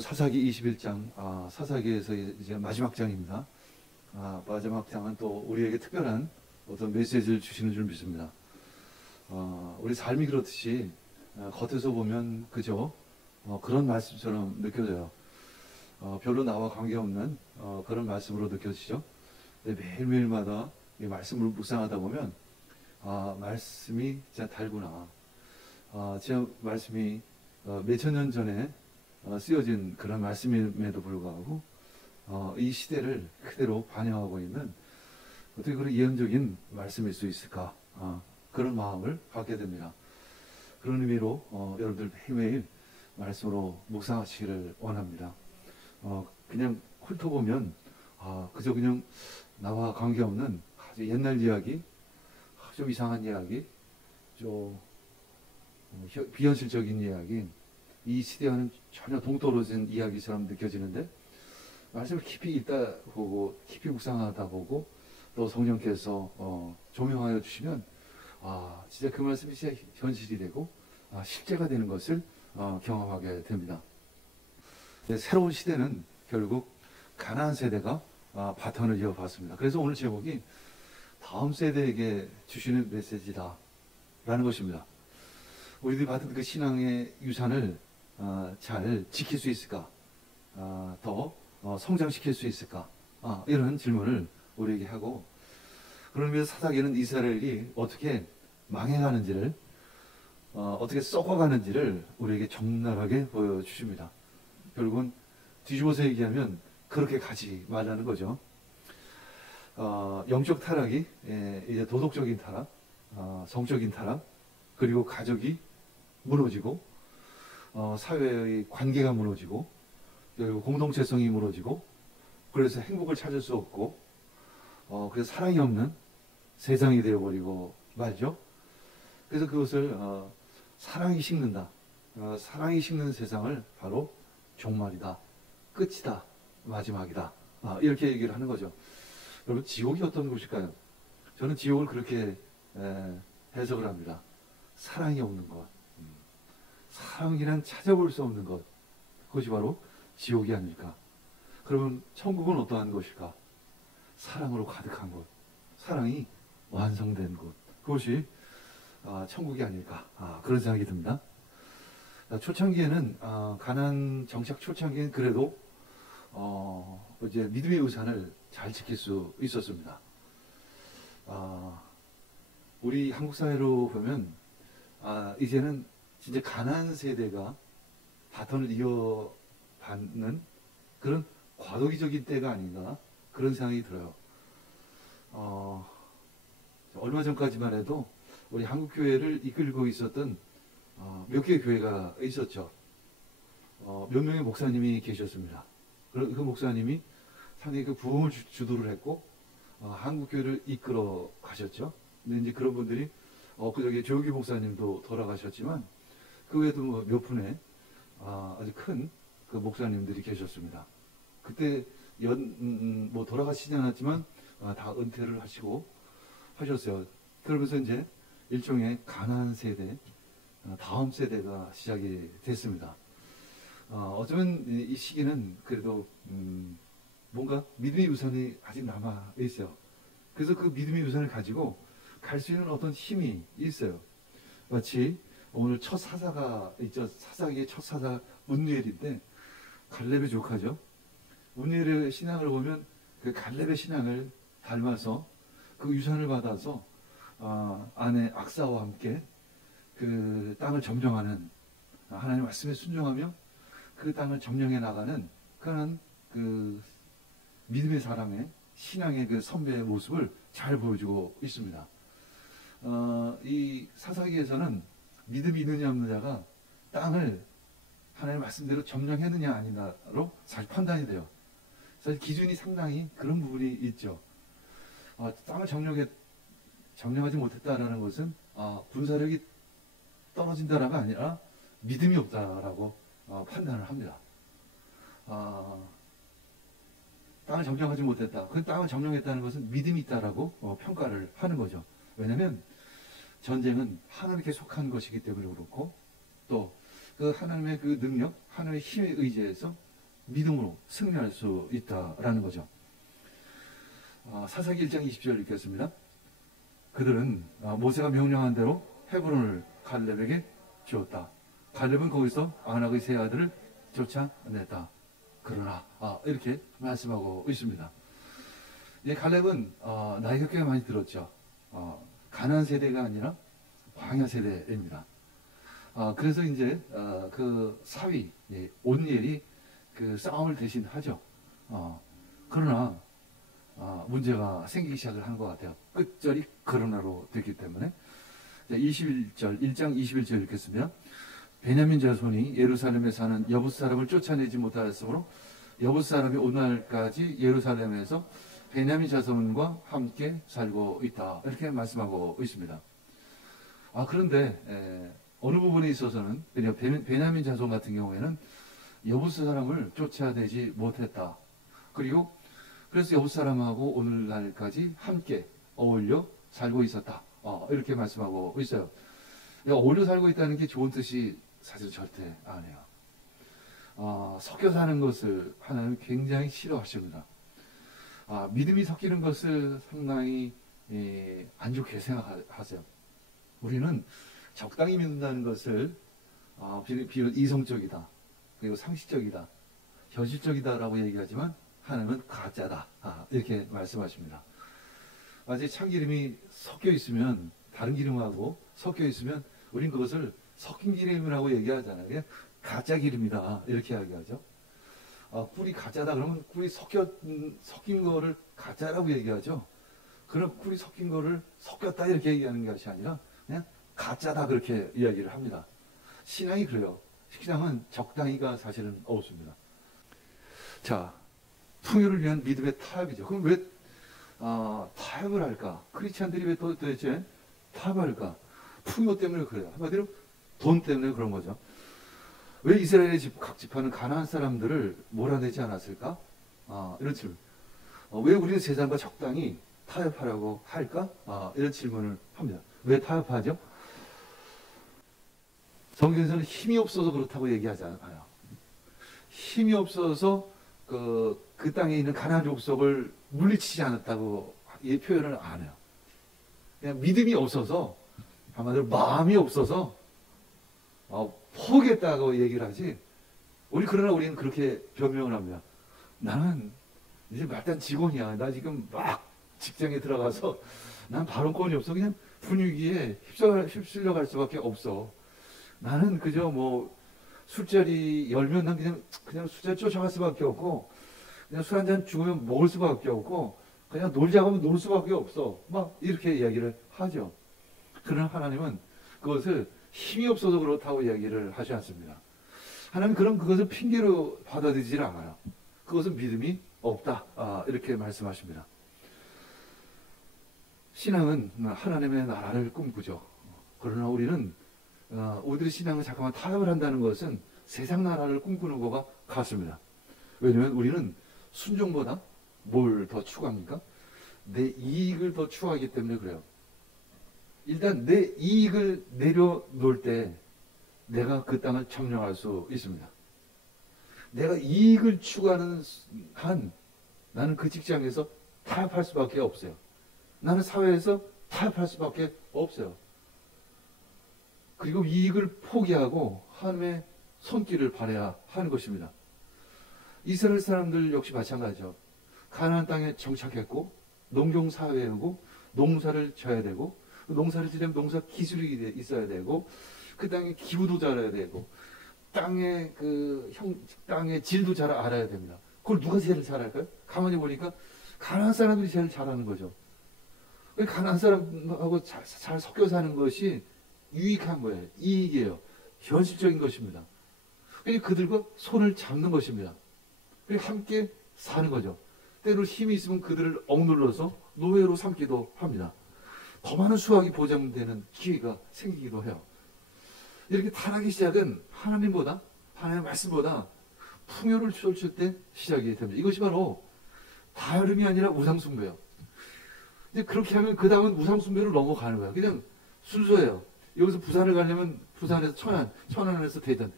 오늘 사사기 21장, 사사기에서 이제 마지막 장입니다. 마지막 장은 또 우리에게 특별한 어떤 메시지를 주시는 줄 믿습니다. 우리 삶이 그렇듯이 겉에서 보면 그저 그런 말씀처럼 느껴져요. 별로 나와 관계없는 그런 말씀으로 느껴지죠. 근데 매일매일마다 이 말씀을 묵상하다 보면 말씀이 진짜 달구나. 진짜 말씀이 몇천 년 전에 쓰여진 그런 말씀임에도 불구하고 이 시대를 그대로 반영하고 있는 어떻게 그런 예언적인 말씀일 수 있을까, 그런 마음을 갖게 됩니다. 그런 의미로 여러분들 매일매일 말씀으로 묵상하시기를 원합니다. 그냥 훑어보면 그저 그냥 나와 관계없는 아주 옛날 이야기, 좀 이상한 이야기, 좀 비현실적인 이야기, 이 시대와는 전혀 동떨어진 이야기처럼 느껴지는데, 말씀을 깊이 읽다 보고 깊이 묵상하다 보고 또 성령께서 조명하여 주시면 진짜 그 말씀이 진짜 현실이 되고 실제가 되는 것을 경험하게 됩니다. 새로운 시대는 결국 가나안 세대가 바톤을 이어받습니다. 그래서 오늘 제목이 다음 세대에게 주시는 메시지다 라는 것입니다. 우리들이 받은 그 신앙의 유산을 잘 지킬 수 있을까? 더 성장시킬 수 있을까? 이런 질문을 우리에게 하고, 그런 의미에서 사사기는 이스라엘이 어떻게 망해가는지를, 어떻게 썩어가는지를 우리에게 적나라하게 보여주십니다. 결국은 뒤집어서 얘기하면 그렇게 가지 말라는 거죠. 영적 타락이 이제 도덕적인 타락, 성적인 타락, 그리고 가족이 무너지고, 사회의 관계가 무너지고, 그리고 공동체성이 무너지고, 그래서 행복을 찾을 수 없고, 그래서 사랑이 없는 세상이 되어버리고 말죠. 그래서 그것을 사랑이 식는다. 사랑이 식는 세상을 바로 종말이다, 끝이다, 마지막이다, 이렇게 얘기를 하는 거죠. 여러분, 지옥이 어떤 곳일까요? 저는 지옥을 그렇게 해석을 합니다. 사랑이 없는 것, 사랑이란 찾아볼 수 없는 것, 그것이 바로 지옥이 아닐까. 그러면 천국은 어떠한 것일까? 사랑으로 가득한 곳, 사랑이 완성된 곳, 그것이 천국이 아닐까, 그런 생각이 듭니다. 초창기에는 가나안 정착 초창기에는 그래도 이제 믿음의 우산을 잘 지킬 수 있었습니다. 우리 한국 사회로 보면 이제는 진짜 가나안 세대가 바톤을 이어받는 그런 과도기적인 때가 아닌가, 그런 생각이 들어요. 얼마 전까지만 해도 우리 한국 교회를 이끌고 있었던 몇 개의 교회가 있었죠. 몇 명의 목사님이 계셨습니다. 그 목사님이 상당히 그 부흥을 주도를 했고 한국 교회를 이끌어 가셨죠. 근데 이제 그런 분들이 그저기 조용기 목사님도 돌아가셨지만 그 외에도 몇 분의 아주 큰 그 목사님들이 계셨습니다. 그때 돌아가시지 않았지만 다 은퇴를 하시고 하셨어요. 그러면서 이제 일종의 가나안 세대, 다음 세대가 시작이 됐습니다. 어쩌면 이 시기는 그래도 뭔가 믿음의 유산이 아직 남아 있어요. 그래서 그 믿음의 유산을 가지고 갈 수 있는 어떤 힘이 있어요. 마치 오늘 첫 사사가 있죠. 사사기의 첫 사사 문누엘인데 갈렙의 조카죠. 문누엘의 신앙을 보면 그 갈렙의 신앙을 닮아서 그 유산을 받아서 아내 악사와 함께 그 땅을 점령하는, 하나님 말씀에 순종하며 그 땅을 점령해 나가는 그런 그 믿음의 사람의 신앙의 그 선배의 모습을 잘 보여주고 있습니다. 이 사사기에서는 믿음이 있느냐 없느냐가 땅을 하나님 말씀대로 점령했느냐 아니냐로 사실 판단이 돼요. 사실 기준이 상당히 그런 부분이 있죠. 땅을 점령하지 못했다라는 것은 군사력이 떨어진다라가 아니라 믿음이 없다라고 판단을 합니다. 땅을 점령하지 못했다. 그 땅을 점령했다는 것은 믿음이 있다라고 평가를 하는 거죠. 왜냐하면 전쟁은 하나님께 속한 것이기 때문에 그렇고, 또 그 하나님의 그 능력, 하나님의 힘에 의지해서 믿음으로 승리할 수 있다라는 거죠. 사사기 1장 20절 읽겠습니다. 그들은 모세가 명령한 대로 헤브론을 갈렙에게 주었다. 갈렙은 거기서 아낙의 세 아들을 쫓아냈다. 그러나 이렇게 말씀하고 있습니다. 갈렙은 나이가 꽤 많이 들었죠. 가나안 세대가 아니라 광야 세대입니다. 그래서 이제 그 사위 온니엘이 그 싸움을 대신하죠. 그러나 문제가 생기기 시작을 한 것 같아요. 끝절이 그러나로 됐기 때문에. 21절 1장 21절 읽겠습니다. 베냐민 자손이 예루살렘에 사는 여붓 사람을 쫓아내지 못하였으므로 여붓 사람이 오늘날까지 예루살렘에서 베냐민 자손과 함께 살고 있다. 이렇게 말씀하고 있습니다. 그런데 어느 부분에 있어서는 베냐민 자손 같은 경우에는 여붓 사람을 쫓아내지 못했다. 그리고 그래서 여붓 사람하고 오늘날까지 함께 어울려 살고 있었다. 이렇게 말씀하고 있어요. 어울려 살고 있다는 게 좋은 뜻이 사실 절대 아니에요. 섞여 사는 것을 하나님 굉장히 싫어하십니다. 믿음이 섞이는 것을 상당히 안 좋게 생각하세요. 우리는 적당히 믿는다는 것을 비록 이성적이다, 그리고 상식적이다, 현실적이다라고 얘기하지만 하나님은 가짜다, 이렇게 말씀하십니다. 마치 참기름이 섞여 있으면, 다른 기름하고 섞여 있으면 우린 그것을 섞인 기름이라고 얘기하잖아요. 그냥 가짜 기름이다 이렇게 이야기하죠. 꿀이 가짜다 그러면 꿀이 섞인 거를 가짜라고 얘기하죠. 그럼 꿀이 섞인 거를 섞였다 이렇게 얘기하는 것이 아니라 그냥 가짜다 그렇게 이야기를 합니다. 신앙이 그래요. 신앙은 적당히가 사실은 없습니다. 자, 풍요를 위한 믿음의 타협이죠. 그럼 왜 타협을 할까? 크리스찬들이 왜 도대체 타협을 할까? 풍요 때문에 그래요. 한마디로 돈 때문에 그런 거죠. 왜 이스라엘의 각 지파는 가나안 사람들을 몰아내지 않았을까? 이런 질문. 왜 우리는 세상과 적당히 타협하라고 할까? 이런 질문을 합니다. 왜 타협하죠? 성경에서는 힘이 없어서 그렇다고 얘기하지 않아요. 힘이 없어서 그 땅에 있는 가나안 족속을 물리치지 않았다고 표현을 안 해요. 그냥 믿음이 없어서, 한마디로 마음이 없어서 포기했다고 얘기를 하지. 그러나 우리는 그렇게 변명을 합니다. 나는 이제 말단 직원이야. 나 지금 막 직장에 들어가서 난 발언권이 없어. 그냥 분위기에 휩쓸려 갈 수밖에 없어. 나는 그저 술자리 열면 난 그냥 술자리 쫓아갈 수밖에 없고, 그냥 술 한잔 죽으면 먹을 수밖에 없고, 그냥 놀자고 하면 놀 수밖에 없어. 막 이렇게 이야기를 하죠. 그러나 하나님은 그것을 힘이 없어서 그렇다고 이야기를 하지 않습니다. 하나님은 그것을 핑계로 받아들이질 않아요. 그것은 믿음이 없다. 이렇게 말씀하십니다. 신앙은 하나님의 나라를 꿈꾸죠. 그러나 우리는 우리들의 신앙을 잠깐만 타협을 한다는 것은 세상 나라를 꿈꾸는 것과 같습니다. 왜냐하면 우리는 순종보다 뭘 더 추구합니까? 내 이익을 더 추구하기 때문에 그래요. 일단 내 이익을 내려놓을 때 내가 그 땅을 점령할 수 있습니다. 내가 이익을 추구하는 한 나는 그 직장에서 타협할 수밖에 없어요. 나는 사회에서 타협할 수밖에 없어요. 그리고 이익을 포기하고 하나님의 손길을 바라야 하는 것입니다. 이스라엘 사람들 역시 마찬가지죠. 가나안 땅에 정착했고 농경사회이고 농사를 져야 되고, 농사를 지려면 농사 기술이 있어야 되고, 그 땅에 기후도 잘 알아야 되고, 땅의 질도 잘 알아야 됩니다. 그걸 누가 제일 잘할까요? 가만히 보니까 가나안 사람들이 제일 잘하는 거죠. 가나안 사람하고 잘 섞여 사는 것이 유익한 거예요. 이익이에요. 현실적인 것입니다. 그들과 손을 잡는 것입니다. 함께 사는 거죠. 때로 힘이 있으면 그들을 억눌러서 노예로 삼기도 합니다. 더 많은 수확이 보장되는 기회가 생기기도 해요. 이렇게 타락의 시작은 하나님의 말씀보다 풍요를 쫓을 때 시작이 됩니다. 이것이 바로 다름이 아니라 우상숭배예요. 이제 그렇게 하면 그 다음은 우상숭배를 넘어가는 거예요. 그냥 순서예요. 여기서 부산을 가려면 부산에서 천안에서 대전,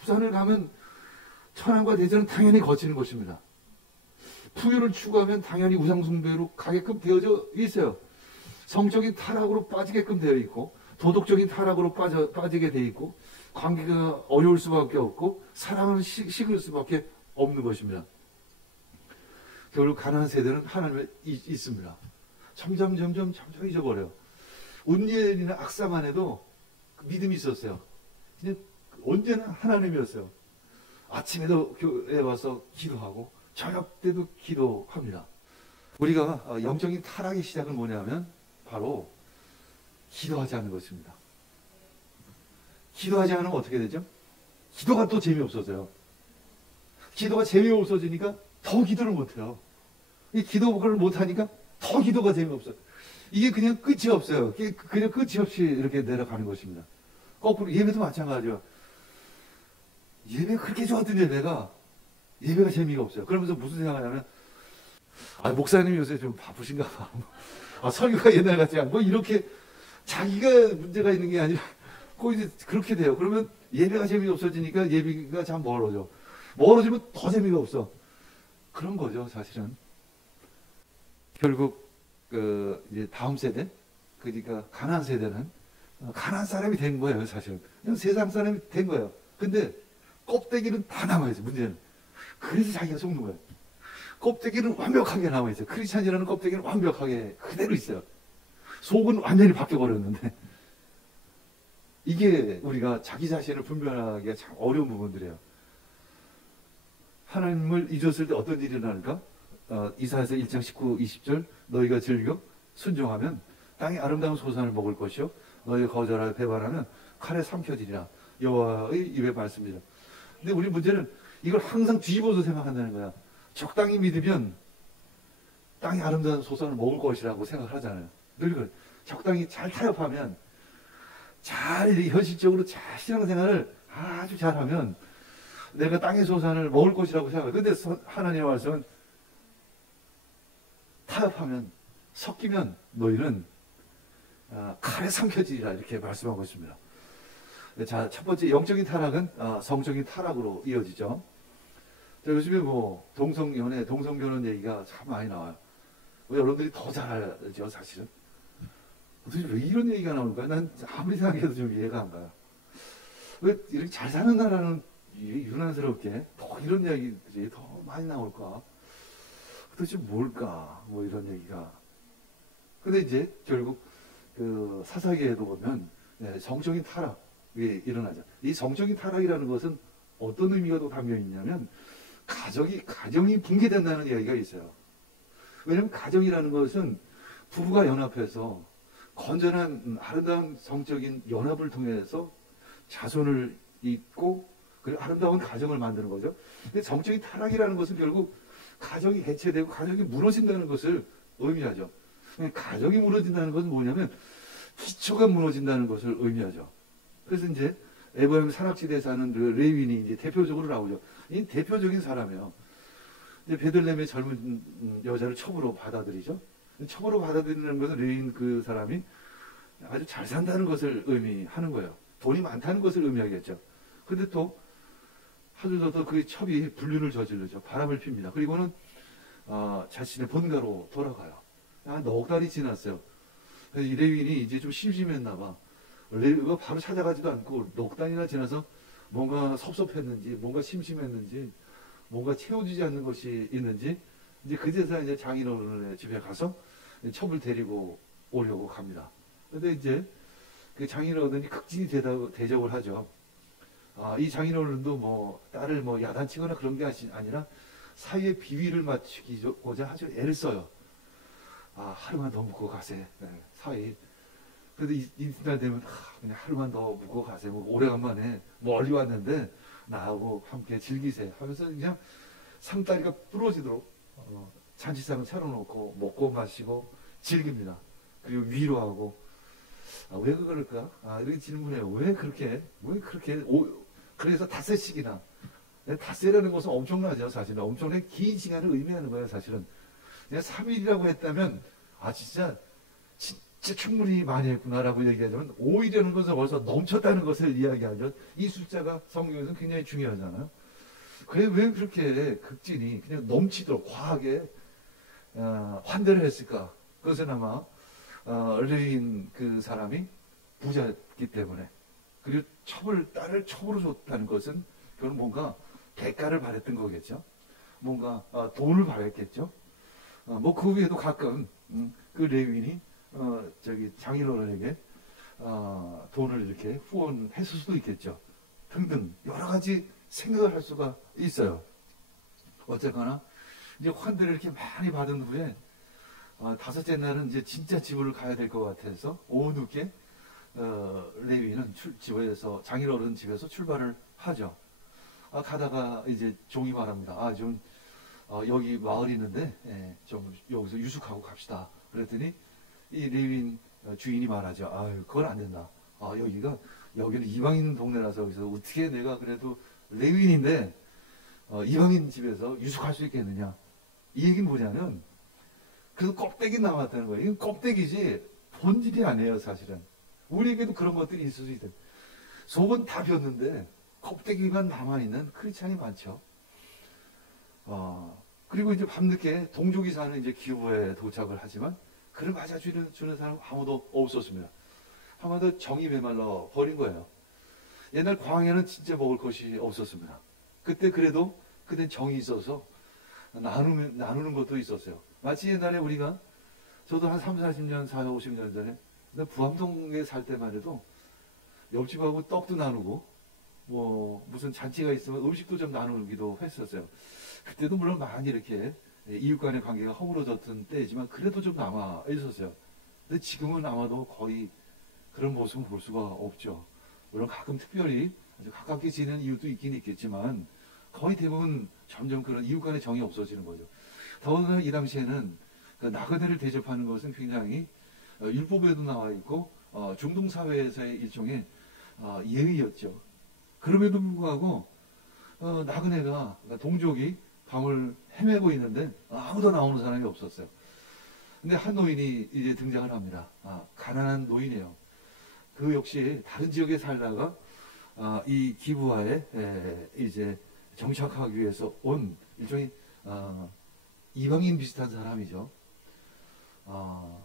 부산을 가면 천황과 대제는 당연히 거치는 것입니다. 풍요를 추구하면 당연히 우상숭배로 가게끔 되어져 있어요. 성적인 타락으로 빠지게끔 되어 있고, 도덕적인 타락으로 빠지게 되어 있고, 관계가 어려울 수밖에 없고, 사랑은 식을 수밖에 없는 것입니다. 결국 가난한 세대는 하나님을 잊습니다. 점점 잊어버려요. 온니엘이나 악사만 해도 믿음이 있었어요. 그냥 언제나 하나님이었어요. 아침에도 교회에 와서 기도하고 저녁 때도 기도합니다. 우리가 영적인 타락의 시작은 뭐냐면 바로 기도하지 않는 것입니다. 기도하지 않으면 어떻게 되죠? 기도가 또 재미없어져요. 기도가 재미없어지니까 더 기도를 못해요. 이 기도를 못하니까 더 기도가 재미없어요. 이게 그냥 끝이 없어요. 그냥 끝이 없이 이렇게 내려가는 것입니다. 거꾸로 예배도 마찬가지예요. 예배가 그렇게 좋았던 예배가 재미가 없어요. 그러면서 무슨 생각하냐면, 목사님이 요새 좀 바쁘신가 봐. 설교가 옛날 같지 않고, 이렇게 자기가 문제가 있는 게 아니라, 꼭 이제 그렇게 돼요. 그러면 예배가 재미가 없어지니까 예배가 참 멀어져. 멀어지면 더 재미가 없어. 그런 거죠, 사실은. 결국, 이제 다음 세대, 그러니까 가난한 세대는, 가난한 사람이 된 거예요, 사실은. 그냥 세상 사람이 된 거예요. 근데, 껍데기는 다 남아있어요, 문제는. 그래서 자기가 속는 거예요. 껍데기는 완벽하게 남아있어요. 크리스찬이라는 껍데기는 완벽하게 그대로 있어요. 속은 완전히 바뀌어버렸는데. 이게 우리가 자기 자신을 분별하기가 참 어려운 부분들이에요. 하나님을 잊었을 때 어떤 일이 일어날까? 이사야서 1장 19, 20절 너희가 즐겨 순종하면 땅의 아름다운 소산을 먹을 것이요 너희가 거절하여 배반하면 칼에 삼켜지리라. 여호와의 입의 말씀이라. 근데 우리 문제는 이걸 항상 뒤집어서 생각한다는 거야. 적당히 믿으면 땅의 아름다운 소산을 먹을 것이라고 생각을 하잖아요. 늘 그래. 적당히 잘 타협하면, 잘 현실적으로 잘 신앙생활을 아주 잘하면 내가 땅의 소산을 먹을 것이라고 생각해요. 근데 하나님의 말씀은 타협하면, 섞이면 너희는 칼에 삼켜지리라 이렇게 말씀하고 있습니다. 자, 첫 번째 영적인 타락은 성적인 타락으로 이어지죠. 자, 요즘에 동성연애, 동성결혼 얘기가 참 많이 나와요. 여러분들이 더 잘 알죠, 사실은. 도대체 왜 이런 얘기가 나올까? 난 아무리 생각해도 좀 이해가 안 가요. 왜 이렇게 잘 사는 나라는 유난스럽게 더 이런 이야기들이 더 많이 나올까? 도대체 뭘까? 이런 얘기가. 근데 이제 결국 그 사사기에도 보면 성적인 타락이 일어나죠. 이 성적인 타락이라는 것은 어떤 의미가 또 담겨 있냐면 가정이 붕괴된다는 이야기가 있어요. 왜냐하면 가정이라는 것은 부부가 연합해서 건전한 아름다운 성적인 연합을 통해서 자손을 잇고 그리고 아름다운 가정을 만드는 거죠. 근데 성적인 타락이라는 것은 결국 가정이 해체되고 가정이 무너진다는 것을 의미하죠. 가정이 무너진다는 것은 뭐냐면 기초가 무너진다는 것을 의미하죠. 그래서 이제 에브라임 산악지대에 사는 레위인이 이제 대표적으로 나오죠. 이 대표적인 사람이에요. 이제 베들레헴의 젊은 여자를 첩으로 받아들이죠. 첩으로 받아들이는 것은 레위인 그 사람이 아주 잘 산다는 것을 의미하는 거예요. 돈이 많다는 것을 의미하겠죠. 근데 또 하루 더 그 첩이 불륜을 저지르죠. 바람을 핍니다. 그리고는 자신의 본가로 돌아가요. 넉 달이 지났어요. 그래서 이 레위인이 이제 좀 심심했나 봐. 레위가 바로 찾아가지도 않고 넉 달이나 지나서 뭔가 섭섭했는지 뭔가 심심했는지 뭔가 채워지지 않는 것이 있는지 이제 그제서 이제 장인어른의 집에 가서 첩을 데리고 오려고 갑니다. 근데 이제 그 장인어른이 극진히 대접을 하죠. 이 장인어른도 딸을 야단치거나 그런 게 아니라 사이에 비위를 맞추고자 아주 애를 써요. 하루만 더 묵고 가세. 사이. 그래도 이날 되면 그냥 하루만 더 묵고 가세. 오래간만에 멀리 왔는데 나하고 함께 즐기세 하면서 그냥 상다리가 부러지도록 잔치상을 차려놓고 먹고 마시고 즐깁니다. 그리고 위로하고 왜 그럴까? 이렇게 질문해요. 왜 그렇게 그래서 닷새씩이나 닷새라는 것은 엄청나죠. 사실은 엄청나게 긴 시간을 의미하는 거예요. 사실은 그냥 3일이라고 했다면 진짜 충분히 많이 했구나라고 얘기하자면 5일이라는 것은 벌써 넘쳤다는 것을 이야기하죠. 이 숫자가 성경에서는 굉장히 중요하잖아요. 그래 왜 그렇게 극진이 그냥 넘치도록 과하게 환대를 했을까? 그것은 아마 레위인 그 사람이 부자였기 때문에, 그리고 딸을 첩으로 줬다는 것은 그건 뭔가 대가를 바랬던 거겠죠. 뭔가 돈을 바랬겠죠. 뭐 그 위에도 가끔 그 레위인이 장인어른에게 돈을 이렇게 후원했을 수도 있겠죠. 등등 여러 가지 생각을 할 수가 있어요. 어쨌거나 이제 환대를 이렇게 많이 받은 후에 다섯째 날은 이제 진짜 집을 가야 될 것 같아서 오후 늦게 레위는 집에서 장인어른 집에서 출발을 하죠. 가다가 이제 종이 말합니다. 좀 여기 마을이 있는데 좀 여기서 유숙하고 갑시다. 그랬더니 이 레위인 주인이 말하죠. 그건 안 된다. 여기는 이방인 동네라서 여기서 어떻게 내가 그래도 레위인인데 이방인 집에서 유숙할 수 있겠느냐. 이 얘기는 뭐냐면 그래서 껍데기 남았다는 거예요. 이건 껍데기지 본질이 아니에요, 사실은. 우리에게도 그런 것들이 있을 수 있어요. 속은 다 비었는데 껍데기만 남아있는 크리스찬이 많죠. 그리고 이제 밤늦게 동족이 사는 이제 기후에 도착을 하지만 그를 맞아주는 사람 아무도 없었습니다. 아마도 정이 메말라 버린 거예요. 옛날 광야는 진짜 먹을 것이 없었습니다. 그래도 그땐 정이 있어서 나누는 것도 있었어요. 마치 옛날에 저도 한 3, 40년, 40, 50년 전에 부암동에 살 때만 해도 옆집하고 떡도 나누고 뭐 무슨 잔치가 있으면 음식도 좀 나누기도 했었어요. 그때도 물론 많이 이렇게 이웃 간의 관계가 허물어졌던 때이지만 그래도 좀 남아 있었어요. 근데 지금은 아마도 거의 그런 모습을 볼 수가 없죠. 물론 가끔 특별히 아주 가깝게 지내는 이웃도 있긴 있겠지만 거의 대부분 점점 그런 이웃 간의 정이 없어지는 거죠. 더군다나 이 당시에는 그 나그네를 대접하는 것은 굉장히 율법에도 나와 있고 중동 사회에서의 일종의 예의였죠. 그럼에도 불구하고 나그네가, 그러니까 동족이 밤을 헤매고 있는데 아무도 나오는 사람이 없었어요. 근데 한 노인이 이제 등장을 합니다. 가난한 노인이에요. 그 역시 다른 지역에 살다가 이 기브아에 이제 정착하기 위해서 온 일종의 이방인 비슷한 사람이죠.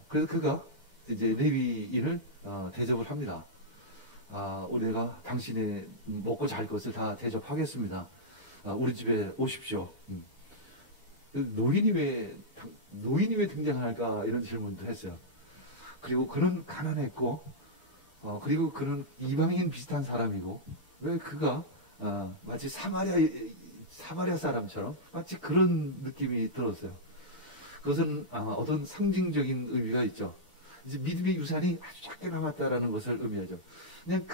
그래서 그가 이제 레위인을 대접을 합니다. 우리가 당신의 먹고 잘 것을 다 대접하겠습니다. 우리 집에 오십시오. 노인이 왜 등장할까 이런 질문도 했어요. 그리고 그는 가난했고 그리고 그는 이방인 비슷한 사람이고 왜 그가 마치 사마리아 사람처럼 마치 그런 느낌이 들었어요. 그것은 어떤 상징적인 의미가 있죠. 이제 믿음의 유산이 아주 작게 남았다라는 것을 의미하죠. 그냥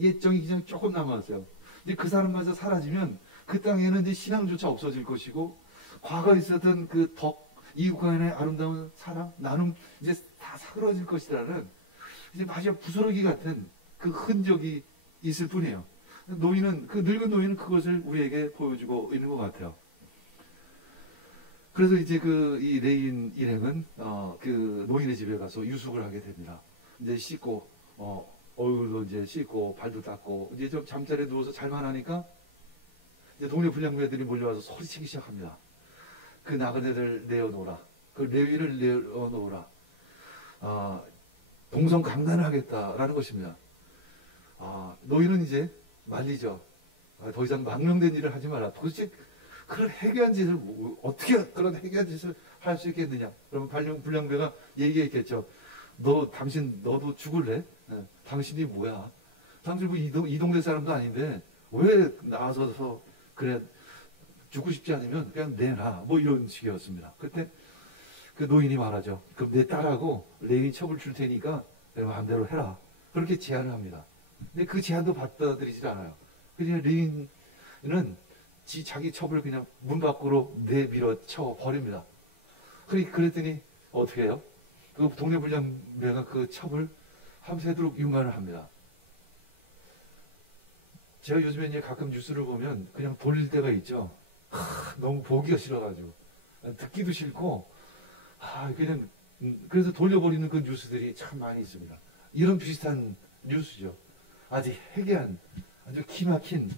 옛 정이 그냥 조금 남았어요. 이제 그 사람마저 사라지면 그 땅에는 이제 신앙조차 없어질 것이고 과거에 있었던 그 이웃 간의 아름다운 사랑, 나눔 이제 다 사그러질 것이라는 이제 마지막 부스러기 같은 그 흔적이 있을 뿐이에요. 그 늙은 노인은 그것을 우리에게 보여주고 있는 것 같아요. 그래서 이제 이 레인 일행은 그 노인의 집에 가서 유숙을 하게 됩니다. 이제 씻고 얼굴도 이제 씻고 발도 닦고 이제 좀 잠자리에 누워서 잘만 하니까 이제 동네 불량배들이 몰려와서 소리치기 시작합니다. 그 나그네들 내어놓으라. 그 레위를 내어놓으라. 동성강간을 하겠다라는 것입니다. 노인은 이제 말리죠. 더 이상 망령된 일을 하지 마라. 도대체 그런 해괴한 짓을 어떻게 그런 해괴한 짓을 할 수 있겠느냐. 그러면 불량배가 얘기했겠죠. 너도 죽을래? 당신이 뭐야? 당신 뭐 이 동네 사람도 아닌데 왜 나와서 그래 죽고 싶지 않으면 그냥 내놔. 뭐 이런 식이었습니다. 그때 그 노인이 말하죠. 그럼 내 딸하고 레위인 첩을 줄 테니까 내 마음대로 해라. 그렇게 제안을 합니다. 근데 그 제안도 받아들이질 않아요. 그냥 레위인은 자기 첩을 그냥 문 밖으로 내밀어쳐 버립니다. 그랬더니 어떻게 해요? 그 동네 불량배가 그 첩을 밤새도록 융화를 합니다. 제가 요즘에 이제 가끔 뉴스를 보면 그냥 돌릴 때가 있죠. 너무 보기가 싫어가지고 듣기도 싫고 그냥 그래서 돌려버리는 그 뉴스들이 참 많이 있습니다. 이런 비슷한 뉴스죠. 아주 해괴한, 아주 기막힌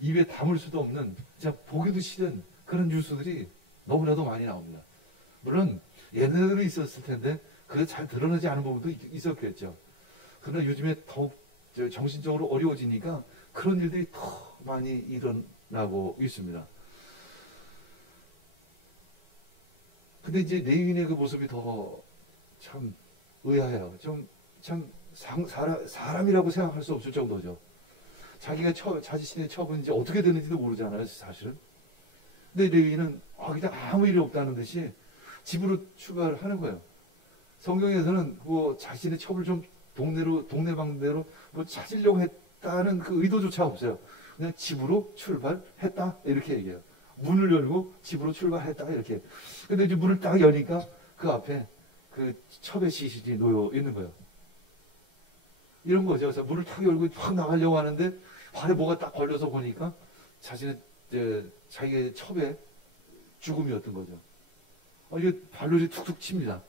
입에 담을 수도 없는 진짜 보기도 싫은 그런 뉴스들이 너무나도 많이 나옵니다. 물론 예전에도 있었을 텐데 그게 잘 드러나지 않은 부분도 있었겠죠. 그러나 요즘에 더욱 정신적으로 어려워지니까 그런 일들이 더 많이 일어나고 있습니다. 근데 이제 레위인의 그 모습이 더 참 의아해요. 참 사람이라고 생각할 수 없을 정도죠. 자기가 자신의 처분이 이제 어떻게 되는지도 모르잖아요, 사실은. 근데 레위인은 그냥 아무 일이 없다는 듯이 집으로 출발을 하는 거예요. 성경에서는 그 자신의 첩을 좀 동네방네로 뭐 찾으려고 했다는 그 의도조차 없어요. 그냥 집으로 출발했다 이렇게 얘기해요. 문을 열고 집으로 출발했다 이렇게. 근데 이제 문을 딱 여니까 그 앞에 그 첩의 시신이 놓여 있는 거예요. 이런 거죠. 그래서 문을 탁 열고 확 나가려고 하는데 발에 뭐가 딱 걸려서 보니까 자기의 첩의 죽음이었던 거죠. 이게 발로 툭툭 칩니다.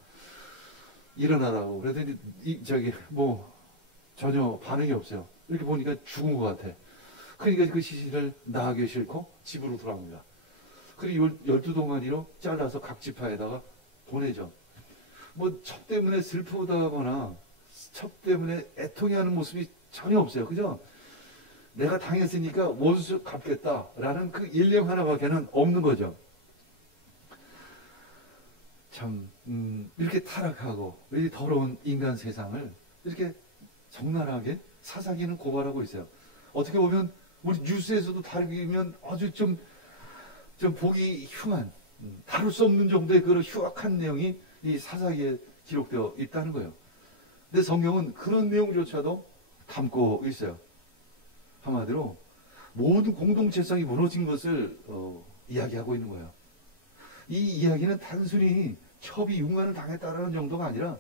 일어나라고. 그랬더니 전혀 반응이 없어요. 이렇게 보니까 죽은 것 같아. 그러니까 그 시신을 나가기 싫고 집으로 돌아옵니다. 그리고 12동안이로 잘라서 각 지파에다가 보내죠. 첩 때문에 슬프다거나 첩 때문에 애통해하는 모습이 전혀 없어요. 그죠? 내가 당했으니까 원수 갚겠다라는 그 일념 하나밖에는 없는 거죠. 참 이렇게 타락하고 이 더러운 인간 세상을 이렇게 적나라하게 사사기는 고발하고 있어요. 어떻게 보면 우리 뉴스에서도 다루면 아주 좀 보기 흉한, 다룰 수 없는 정도의 그런 흉악한 내용이 이 사사기에 기록되어 있다는 거예요. 근데 성경은 그런 내용조차도 담고 있어요. 한마디로 모든 공동체성이 무너진 것을 이야기하고 있는 거예요. 이 이야기는 단순히 첩이 흉간을 당했다라는 정도가 아니라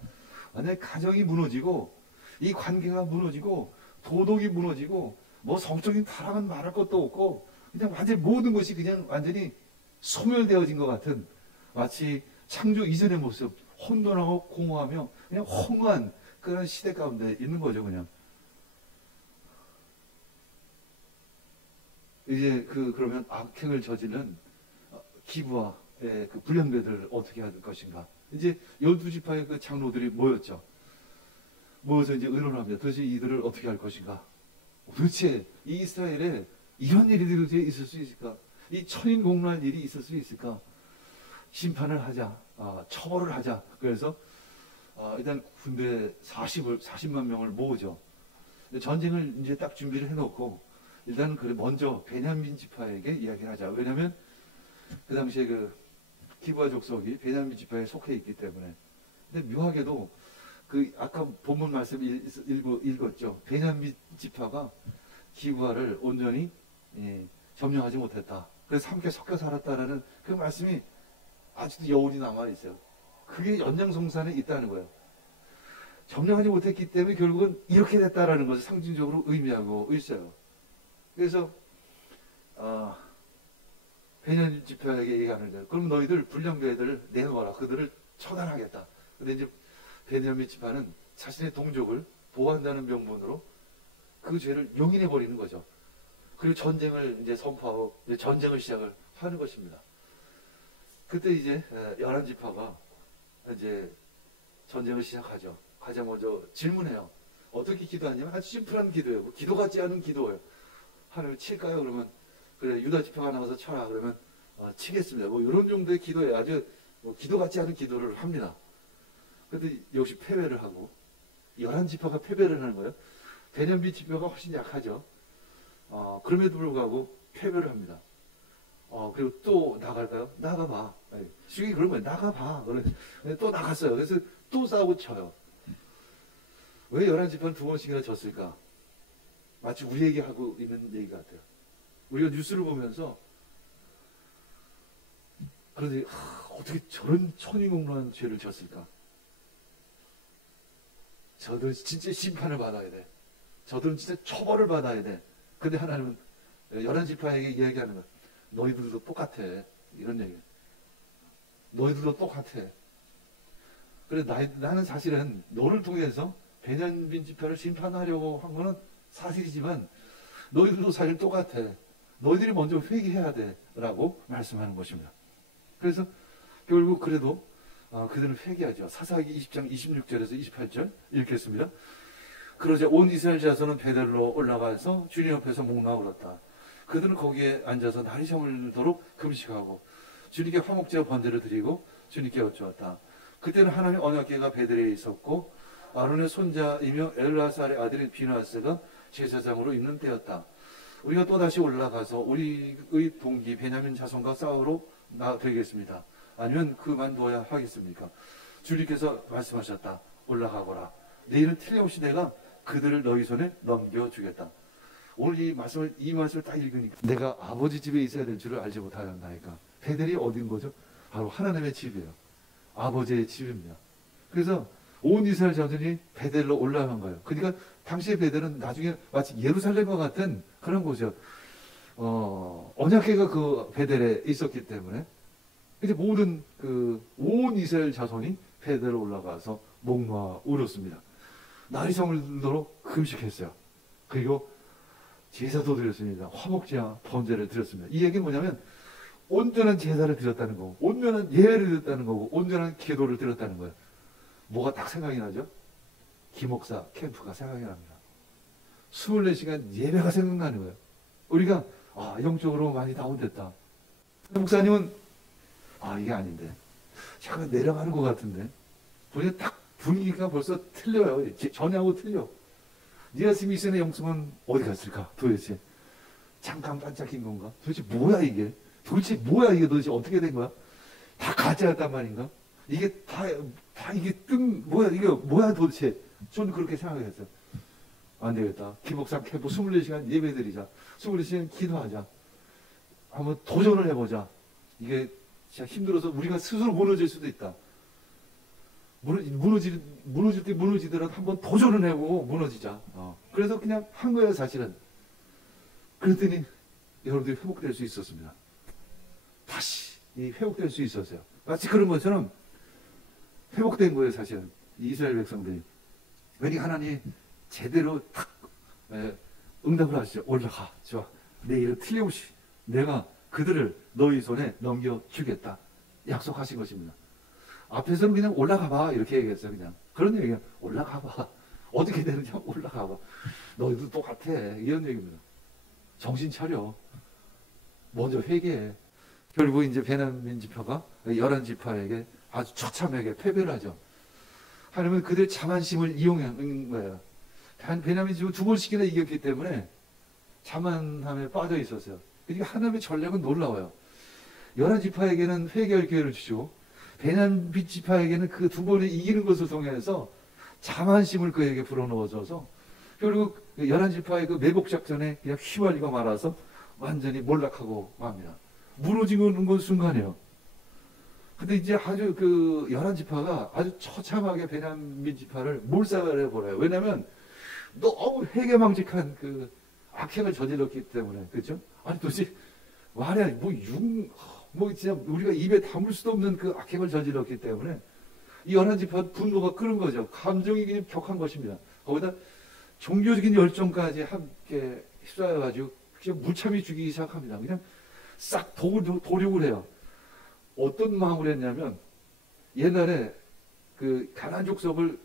만약에 가정이 무너지고 이 관계가 무너지고 도덕이 무너지고 성적인 타락은 말할 것도 없고 그냥 완전히 모든 것이 그냥 완전히 소멸되어진 것 같은 마치 창조 이전의 모습, 혼돈하고 공허하며 그냥 허무한 그런 시대 가운데 있는 거죠. 그냥 이제 그러면 악행을 저지른 기브와 그 불량배들을 어떻게 할 것인가. 이제 12지파의 그 장로들이 모였죠. 모여서 이제 의논합니다. 도대체 이들을 어떻게 할 것인가. 도대체 이 이스라엘에 이런 일이 도대체 있을 수 있을까? 이 천인공노할 일이 있을 수 있을까? 심판을 하자. 처벌을 하자. 그래서 일단 군대 40만 명을 모으죠. 전쟁을 이제 딱 준비를 해놓고 일단 먼저 베냐민 지파에게 이야기를 하자. 왜냐하면 그 당시에 기브아 족속이 베냐민 지파에 속해 있기 때문에. 근데 묘하게도 아까 본문 말씀 읽었죠. 베냐민 지파가 기브아를 온전히 점령하지 못했다. 그래서 함께 섞여 살았다라는 그 말씀이 아직도 여운이 남아 있어요. 그게 연장성산에 있다는 거예요. 점령하지 못했기 때문에 결국은 이렇게 됐다라는 것을 상징적으로 의미하고 있어요. 그래서 베냐민 지파에게 얘기하는 거예요. 그럼 너희들 불량배들을 내놓아라. 그들을 처단하겠다. 근데 이제 베냐민 지파는 자신의 동족을 보호한다는 명분으로 그 죄를 용인해 버리는 거죠. 그리고 전쟁을 이제 선포하고 이제 전쟁을 시작을 하는 것입니다. 그때 이제 11지파가 이제 전쟁을 시작하죠. 가장 먼저 질문해요. 어떻게 기도하냐면 아주 심플한 기도예요. 기도 같지 않은 기도예요. 하나님을 칠까요? 그러면 그래 유다 지파가 나가서 쳐라. 그러면 치겠습니다. 이런 정도의 기도예요. 아주 기도 같지 않은 기도를 합니다. 그런데 역시 패배를 하고 11지파가 패배를 하는 거예요. 베냐민 지파가 훨씬 약하죠. 그럼에도 불구하고 패배를 합니다. 그리고 또 나갈까요? 나가봐. 주기 그런 거예요. 나가봐. 또 나갔어요. 그래서 또 싸우고 쳐요. 왜 11지파는 두 번씩이나 졌을까? 마치 우리에게 하고 있는 얘기 같아요. 우리가 뉴스를 보면서 그런데 어떻게 저런 천인공노한 죄를 졌을까? 저들은 진짜 심판을 받아야 돼. 저들은 진짜 처벌을 받아야 돼. 근데 하나님은 11지파에게 이야기하는 거야. 너희들도 똑같아. 이런 얘기. 너희들도 똑같아. 그래 나는 사실은 너를 통해서 베냐민 지파를 심판하려고 한 거는 사실이지만 너희들도 사실 똑같아. 너희들이 먼저 회개해야 돼라고 말씀하는 것입니다. 그래서 결국 그래도 그들은 회개하죠. 사사기 20장 26절에서 28절 읽겠습니다. 그러자 온 이스라엘 자손은 베델로 올라가서 주님 앞에서 목나오렀다. 그들은 거기에 앉아서 날이 저물도록 금식하고 주님께 화목제와 번제를 드리고 주님께 여쭈었다. 그때는 하나님의 언약궤가 베델에 있었고 아론의 손자이며 엘라살의 아들인 비나스가 제사장으로 있는 때였다. 우리가 또다시 올라가서 우리의 동기 베냐민 자손과 싸우러 되겠습니다. 아니면 그만둬야 하겠습니까? 주님께서 말씀하셨다. 올라가거라. 내일은 틀림없이 내가 그들을 너희 손에 넘겨주겠다. 오늘 이 말씀을 딱 읽으니까 내가 아버지 집에 있어야 될 줄을 알지 못하였나이까. 베델이 어딘 거죠? 바로 하나님의 집이에요. 아버지의 집입니다. 그래서 온 이스라엘 자손이 베델로 올라간 거예요. 그러니까 당시의 베델은 나중에 마치 예루살렘과 같은 그런 곳이요. 언약궤가 그 베델에 있었기 때문에 이제 모든 온 이스라엘 자손이 베델로 올라가서 목놓아 울었습니다. 날이 저물도록 금식했어요. 그리고 제사도 드렸습니다. 화목제와 번제를 드렸습니다. 이 얘기는 뭐냐면 온전한 제사를 드렸다는 거고, 온전한 예배를 드렸다는 거고, 온전한 기도를 드렸다는 거예요. 뭐가 딱 생각이 나죠? 기목사 캠프가 생각이 납니다. 24시간 예배가 생각나는 거예요. 우리가 영적으로 많이 다운됐다. 목사님은 이게 아닌데 잠깐 내려가는 것 같은데 우리가 딱 분위기가 벌써 틀려요. 전하고 틀려. 니아스미스의 영성은 어디 갔을까 도대체? 잠깐 반짝인 건가? 도대체 뭐야 이게? 도대체 어떻게 된 거야? 다 가짜였단 말인가? 이게 다 이게 이게 뭐야 도대체? 저는 그렇게 생각했어요. 안 되겠다. 기복상 캠프 24시간 예배드리자. 24시간 기도하자. 한번 도전을 해보자. 이게 진짜 힘들어서 우리가 스스로 무너질 수도 있다. 무너질 때 무너지더라도 한번 도전을 해보고 무너지자. 그래서 그냥 한 거예요, 사실은. 그랬더니 여러분들이 회복될 수 있었습니다. 다시 회복될 수 있었어요. 마치 그런 것처럼 회복된 거예요, 사실은. 이스라엘 백성들이. 왜냐 하나님 제대로 탁 응답을 하시죠. 올라가. 좋아. 내일은 틀림없이 내가 그들을 너희 손에 넘겨주겠다. 약속하신 것입니다. 앞에서는 그냥 올라가 봐. 이렇게 얘기했어요. 그냥. 그런 얘기야. 올라가 봐. 어떻게 되는지 올라가 봐. 너희도 똑같아. 이런 얘기입니다. 정신 차려. 먼저 회개해. 결국 이제 베냐민 지파가 11지파에게 아주 처참하게 패배를 하죠. 하나님은 그들의 자만심을 이용한 거예요. 베냐민 지파 2번씩이나 이겼기 때문에 자만함에 빠져 있었어요. 그러니까 하나님의 전략은 놀라워요. 11지파에게는 회개할 기회를 주시고 베냐민 지파에게는 그 2번에 이기는 것을 통해서 자만심을 그에게 불어넣어줘서 결국 11지파의 그 매복 작전에 그냥 휘말리고 말아서 완전히 몰락하고 맙니다. 무너지는 건 순간이에요. 근데 이제 아주 11지파가 아주 처참하게 베냐민 지파를 몰살을 해버려요. 왜냐면 너무 회개망직한 악행을 저질렀기 때문에. 그렇죠? 아니 도대체 말이야 진짜 우리가 입에 담을 수도 없는 그 악행을 저질렀기 때문에 이 11지파 분노가 끓은 거죠. 감정이 그냥 격한 것입니다. 거기다 종교적인 열정까지 함께 휩싸여가지고 그냥 무참히 죽이기 시작합니다. 그냥 싹 도륙을 해요. 어떤 마음을 했냐면 옛날에 가나안 족속을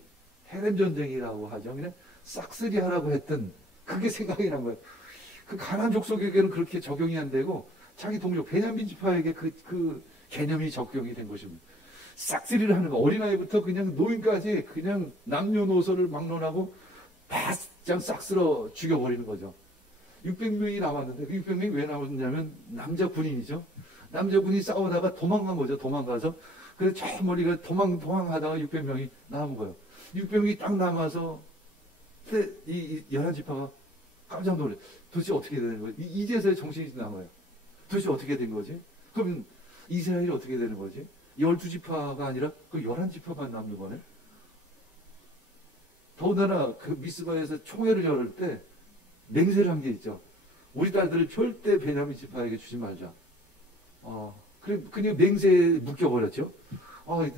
헤렘 전쟁이라고 하죠. 그냥 싹쓸이하라고 했던 그게 생각이 난 거예요. 그 가나안 족속에게는 그렇게 적용이 안 되고 자기 동족 베냐민 지파에게 그 개념이 적용이 된 것입니다. 싹쓸이를 하는 거. 어린아이부터 그냥 노인까지 그냥 남녀노소를 막론하고 다 그냥 싹 쓸어 죽여버리는 거죠. 600명이 남았는데 그 600명이 왜 남았냐면 남자 군인이죠. 남자 군인이 싸우다가 도망간 거죠. 도망가서 그래서 저 머리가 도망하다가 600명이 남은 거예요. 600명이 딱 남아서 그때 이 11지파가 깜짝 놀래. 도대체 어떻게 되는 거예요? 이제서야 정신이 나와요. 도대체 어떻게 된 거지? 그러면 이스라엘이 어떻게 되는 거지? 12지파가 아니라 그 11지파만 남는 거네. 더군다나 그 미스바에서 총회를 열을 때 맹세를 한 게 있죠. 우리 딸들을 절대 베냐민 지파에게 주지 말자. 그냥 맹세에 묶여버렸죠.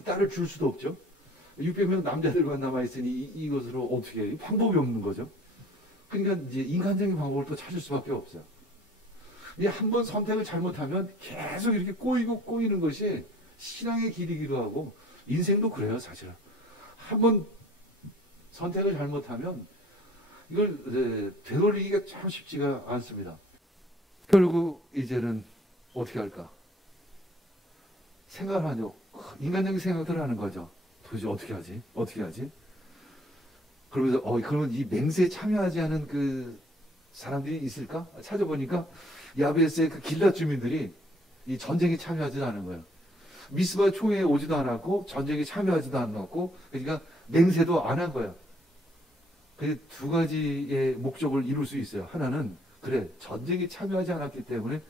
딸을 줄 수도 없죠. 600명 남자들만 남아있으니 이것으로 어떻게 해요? 방법이 없는 거죠. 그러니까 이제 인간적인 방법을 또 찾을 수밖에 없어요. 이 한 번 선택을 잘못하면 계속 이렇게 꼬이고 꼬이는 것이 신앙의 길이기도 하고 인생도 그래요, 사실은. 한 번 선택을 잘못하면 이걸 되돌리기가 참 쉽지가 않습니다. 결국 이제는 어떻게 할까? 생각을 하죠. 인간적인 생각들을 하는 거죠. 도대체 어떻게 하지? 어떻게 하지? 그러면서 그러면 이 맹세에 참여하지 않은 그 사람들이 있을까? 찾아보니까 야베스의 그 길랏 주민들이 이 전쟁에 참여하지 않은 거예요. 미스바 총회에 오지도 않았고 전쟁에 참여하지도 않았고, 그러니까 맹세도 안 한 거예요. 그 두 가지의 목적을 이룰 수 있어요. 하나는 그래, 전쟁에 참여하지 않았기 때문에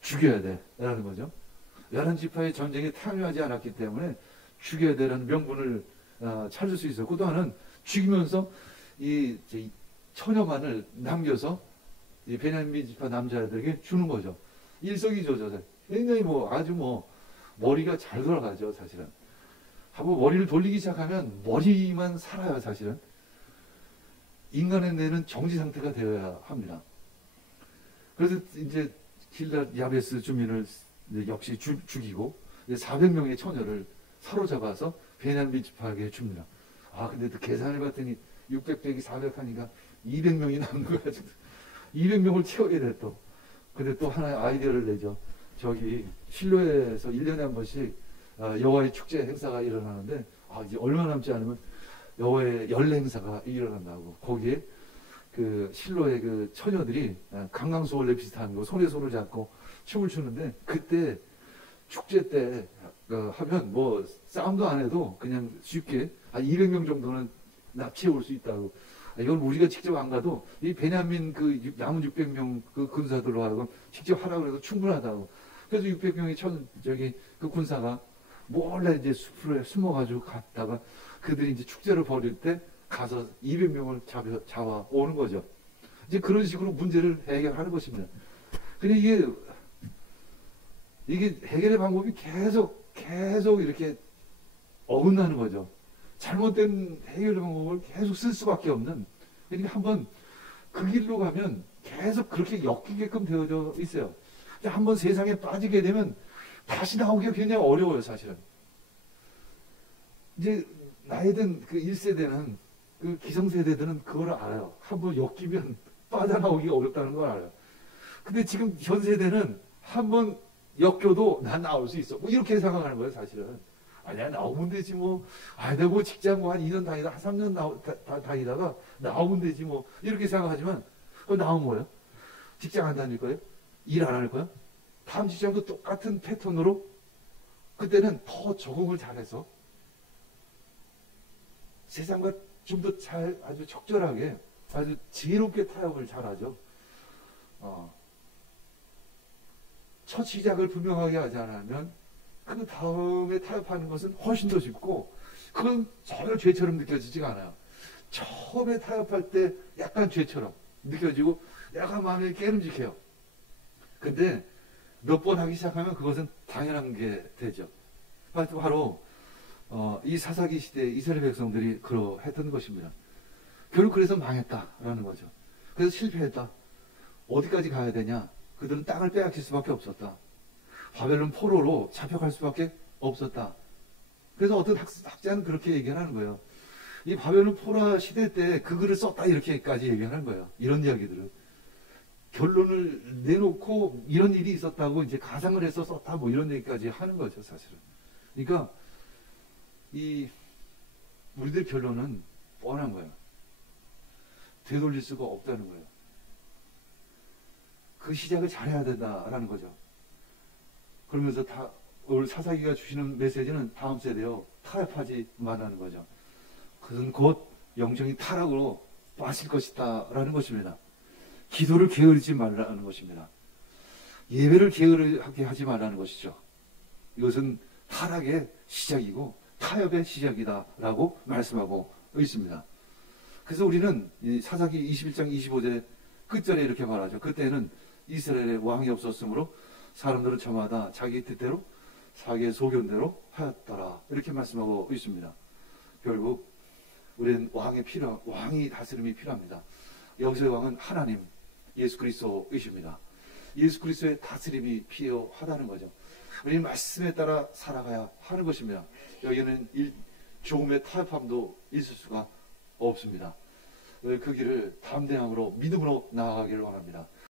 죽여야 돼 라는 거죠. 11지파의 전쟁에 참여하지 않았기 때문에 죽여야 되라는 명분을 찾을 수 있었고, 또 하나는 죽이면서 이 처녀만을 남겨서 이 베냐민 지파 남자들에게 주는 거죠. 일석이조죠. 굉장히 아주 머리가 잘 돌아가죠, 사실은. 하고 머리를 돌리기 시작하면 머리만 살아요, 사실은. 인간의 뇌는 정지 상태가 되어야 합니다. 그래서 이제 길랏 야베스 주민을 역시 죽이고 400명의 처녀를 사로잡아서 베냐민 지파에게 줍니다. 근데 또 계산을 봤더니 600 빼기 400 하니까 200명이 남는 거야. 200명을 채워야 돼 또. 근데 또 하나의 아이디어를 내죠. 저기 실로에서 1년에 한 번씩 여호와의 축제 행사가 일어나는데 이제 얼마 남지 않으면 여호와의 연례 행사가 일어난다고. 거기에 그 실로의 그 처녀들이 강강수 원래 비슷한 거 손에 손을 잡고 춤을 추는데, 그때 축제 때 하면 싸움도 안 해도 그냥 쉽게 200명 정도는 납치해 올 수 있다고. 이건 우리가 직접 안 가도 이 베냐민 그 남은 600명 그 군사들로 하여금 직접 하라고 해서 충분하다고. 그래서 600명의 그 군사가 몰래 이제 숲을 숨어가지고 갔다가 그들이 이제 축제를 벌일 때 가서 200명을 잡아 오는 거죠. 이제 그런 식으로 문제를 해결하는 것입니다. 근데 이게 해결의 방법이 계속 이렇게 어긋나는 거죠. 잘못된 해결의 방법을 계속 쓸 수밖에 없는. 그러니까 한번 그 길로 가면 계속 그렇게 엮이게끔 되어져 있어요. 한번 세상에 빠지게 되면 다시 나오기가 굉장히 어려워요, 사실은. 이제 나이 든 그 1세대는 그 기성세대들은 그걸 알아요. 한번 엮이면 빠져나오기가 어렵다는 걸 알아요. 근데 지금 현 세대는 한번 엮여도 난 나올 수 있어. 이렇게 생각하는 거예요, 사실은. 내가 나오면 되지 내가 직장 한 2년 다니다, 한 3년 다니다가 나오면 되지 이렇게 생각하지만, 나오면 뭐예요? 직장 안 다닐 거예요? 일 안 할 거예요? 다음 직장도 똑같은 패턴으로 그때는 더 적응을 잘해서 세상과 좀 더 아주 적절하게, 아주 지혜롭게 타협을 잘하죠. 첫 시작을 분명하게 하지 않으면 그 다음에 타협하는 것은 훨씬 더 쉽고, 그건 전혀 죄처럼 느껴지지가 않아요. 처음에 타협할 때 약간 죄처럼 느껴지고 약간 마음이 깨름직해요. 근데 몇 번 하기 시작하면 그것은 당연한 게 되죠. 바로 이 사사기 시대 이스라엘 백성들이 그러했던 것입니다. 결국 그래서 망했다라는 거죠. 그래서 실패했다. 어디까지 가야 되냐? 그들은 땅을 빼앗길 수밖에 없었다. 바벨론 포로로 잡혀갈 수밖에 없었다. 그래서 어떤 학자는 그렇게 얘기하는 거예요. 이 바벨론 포로 시대 때 그 글을 썼다, 이렇게까지 얘기하는 거예요. 이런 이야기들을. 결론을 내놓고 이런 일이 있었다고 이제 가상을 해서 썼다, 이런 얘기까지 하는 거죠, 사실은. 그러니까 우리들 결론은 뻔한 거예요. 되돌릴 수가 없다는 거예요. 그 시작을 잘해야 된다라는 거죠. 그러면서 오늘 사사기가 주시는 메시지는 다음 세대요, 타협하지 말라는 거죠. 그것은 곧 영적인 타락으로 빠질 것이다 라는 것입니다. 기도를 게으르지 말라는 것입니다. 예배를 게으르게 하지 말라는 것이죠. 이것은 타락의 시작이고 타협의 시작이다 라고 말씀하고 있습니다. 그래서 우리는 사사기 21장 25절 끝절에 이렇게 말하죠. 그때는 이스라엘에 왕이 없었으므로 사람들은 저마다 자기 뜻대로 자기의 소견대로 하였더라, 이렇게 말씀하고 있습니다. 결국 우리는 왕이 다스림이 필요합니다. 여기서의 왕은 하나님 예수 그리스도이십니다. 예수 그리스도의 다스림이 필요하다는 거죠. 우리 말씀에 따라 살아가야 하는 것이며 여기는 조금의 타협함도 있을 수가 없습니다. 그 길을 담대함으로 믿음으로 나아가기를 원합니다.